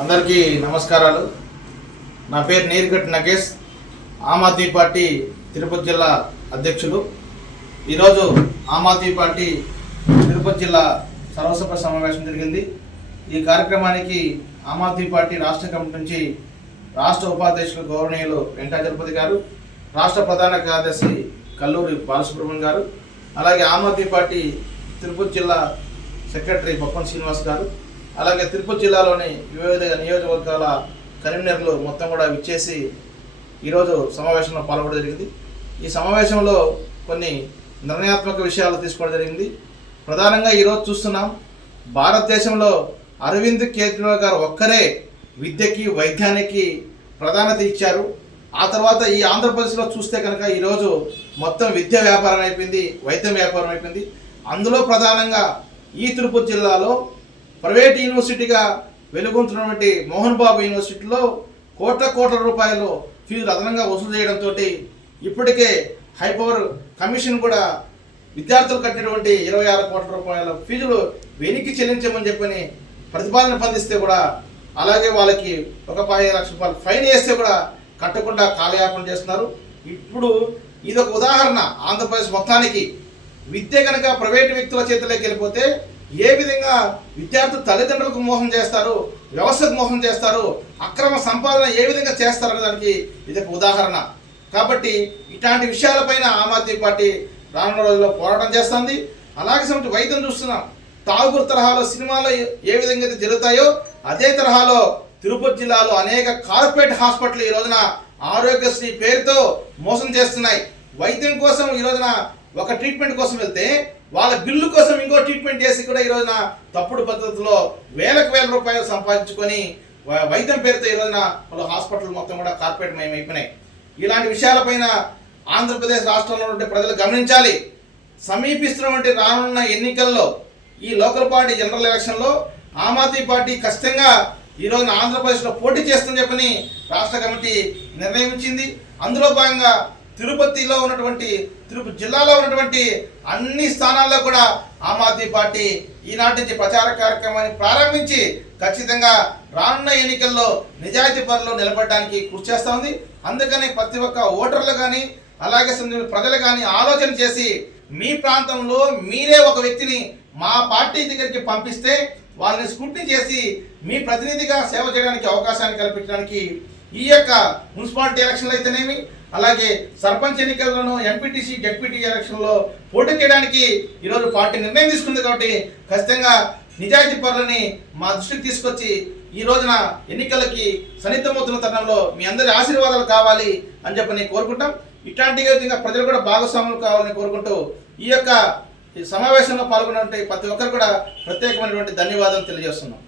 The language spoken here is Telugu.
అందరికీ నమస్కారాలు. నా పేరు నీర్గట్ నగేష్, ఆమ్ ఆద్మీ పార్టీ తిరుపతి జిల్లా అధ్యక్షులు. ఈరోజు ఆమ్ ఆద్మీ పార్టీ తిరుపతి జిల్లా సర్వసభ సమావేశం జరిగింది. ఈ కార్యక్రమానికి ఆమ్ ఆద్మీ పార్టీ రాష్ట్ర కమిటీ నుంచి రాష్ట్ర ఉపాధ్యక్షులు గౌరవనీయులు వెంకటాచలపతి గారు, రాష్ట్ర ప్రధాన కార్యదర్శి కల్లూరి బాలసుబ్రహ్మణ్యం గారు, అలాగే ఆమ్ ఆద్మీ పార్టీ తిరుపతి జిల్లా సెక్రటరీ బొప్పన్ శ్రీనివాస్ గారు, అలాగే తిరుపతి జిల్లాలోని వివిధ నియోజకవర్గాల కన్వీనర్లు మొత్తం కూడా విచ్చేసి ఈరోజు సమావేశంలో పాల్గొనడం జరిగింది. ఈ సమావేశంలో కొన్ని నిర్ణయాత్మక విషయాలు తీసుకోవడం జరిగింది. ప్రధానంగా ఈరోజు చూస్తున్నాం, భారతదేశంలో అరవింద్ కేజ్రీవాల్ గారు ఒక్కరే విద్యకి వైద్యానికి ప్రాధాన్యత ఇచ్చారు. ఆ తర్వాత ఈ ఆంధ్రప్రదేశ్లో చూస్తే కనుక ఈరోజు మొత్తం విద్య వ్యాపారం అయిపోయింది, వైద్యం వ్యాపారం అయిపోయింది. అందులో ప్రధానంగా ఈ తిరుపతి జిల్లాలో ప్రైవేట్ యూనివర్సిటీగా వెలుగొందుతున్నటువంటి మోహన్ బాబు యూనివర్సిటీలో కోట్ల రూపాయలు ఫీజులు అదనంగా వసూలు చేయడంతో ఇప్పటికే హైపవర్ కమిషన్ కూడా విద్యార్థులు కట్టినటువంటి 26 కోట్ల రూపాయల ఫీజులు వెనక్కి చెల్లించమని చెప్పని ప్రతిపాదన పంపిస్తే కూడా, అలాగే వాళ్ళకి ఒక 15 లక్షల రూపాయలు ఫైన్ వేస్తే కూడా కట్టకుండా కాలయాపన చేస్తున్నారు. ఇప్పుడు ఇదొక ఉదాహరణ. ఆంధ్రప్రదేశ్ మొత్తానికి విద్య కనుక ప్రైవేటు వ్యక్తుల చేతిలోకి వెళ్ళిపోతే ఏ విధంగా విద్యార్థులు తల్లిదండ్రులకు మోసం చేస్తారు, వ్యవస్థకు మోసం చేస్తారు, అక్రమ సంపాదన ఏ విధంగా చేస్తారనే దానికి ఇది ఒక ఉదాహరణ. కాబట్టి ఇట్లాంటి విషయాలపైన ఆమ్ ఆద్మీ పార్టీ రానున్న రోజుల్లో పోరాటం చేస్తుంది. అలాగే వైద్యం చూస్తున్నాం. తాగురు తరహాలో సినిమాలో ఏ విధంగా అయితే జరుగుతాయో అదే తరహాలో తిరుపతి జిల్లాలో అనేక కార్పొరేట్ హాస్పిటల్ ఈ రోజున ఆరోగ్యశ్రీ పేరుతో మోసం చేస్తున్నాయి. వైద్యం కోసం ఈ రోజున ఒక ట్రీట్మెంట్ కోసం వెళ్తే వాళ్ళ బిల్లు కోసం ఇంకో ట్రీట్మెంట్ చేసి కూడా ఈ రోజున తప్పుడు పద్ధతిలో వేల రూపాయలు సంపాదించుకొని వైద్యం పేరుతో ఈ రోజున వాళ్ళ హాస్పిటల్ మొత్తం కూడా కార్పొరేట్ మయం అయిపోయినాయి. ఇలాంటి విషయాలపైన ఆంధ్రప్రదేశ్ రాష్ట్రంలో ఉండే ప్రజలు గమనించాలి. సమీపిస్తున్నటువంటి రానున్న ఎన్నికల్లో ఈ లోకల్ పార్టీ జనరల్ ఎలక్షన్లో ఆమ్ ఆద్మీ పార్టీ ఖచ్చితంగా ఈ రోజున ఆంధ్రప్రదేశ్లో పోటీ చేస్తుందని చెప్పని రాష్ట్ర కమిటీ నిర్ణయించింది. అందులో భాగంగా తిరుపతి జిల్లాలో ఉన్నటువంటి అన్ని స్థానాల్లో కూడా ఆమ్ ఆద్మీ పార్టీ ఈనాటి నుంచి ప్రచార కార్యక్రమాన్ని ప్రారంభించి ఖచ్చితంగా రానున్న ఎన్నికల్లో నిజాయితీ పరులు నిలబడడానికి కృషి చేస్తూ ఉంది. అందుకని ప్రతి ఒక్క ఓటర్లు కానీ అలాగే ప్రజలు కానీ ఆలోచన చేసి మీ ప్రాంతంలో మీరే ఒక వ్యక్తిని మా పార్టీ దగ్గరికి పంపిస్తే వాళ్ళని స్క్రూటినీ చేసి మీ ప్రతినిధిగా సేవ చేయడానికి అవకాశాన్ని కల్పించడానికి ఈ యొక్క మున్సిపాలిటీ ఎలక్షన్లు అయితేనేమి, అలాగే సర్పంచ్ ఎన్నికల్లోనూ ఎంపీటీసీ జడ్పీటీ ఎలక్షన్లో పోటీ చేయడానికి ఈరోజు పార్టీ నిర్ణయం తీసుకుంది. కాబట్టి ఖచ్చితంగా నిజాయితీ పరులని మా దృష్టికి తీసుకొచ్చి ఈ రోజున ఎన్నికలకి సన్నిహితమవుతున్న తరుణంలో మీ అందరి ఆశీర్వాదాలు కావాలి అని చెప్పని కోరుకుంటాం. ఇట్లాంటిగా ప్రజలు కూడా భాగస్వాములు కావాలని కోరుకుంటూ ఈ యొక్క సమావేశంలో పాల్గొన్నటువంటి ప్రతి ఒక్కరు కూడా ప్రత్యేకమైనటువంటి ధన్యవాదాలు తెలియజేస్తున్నాం.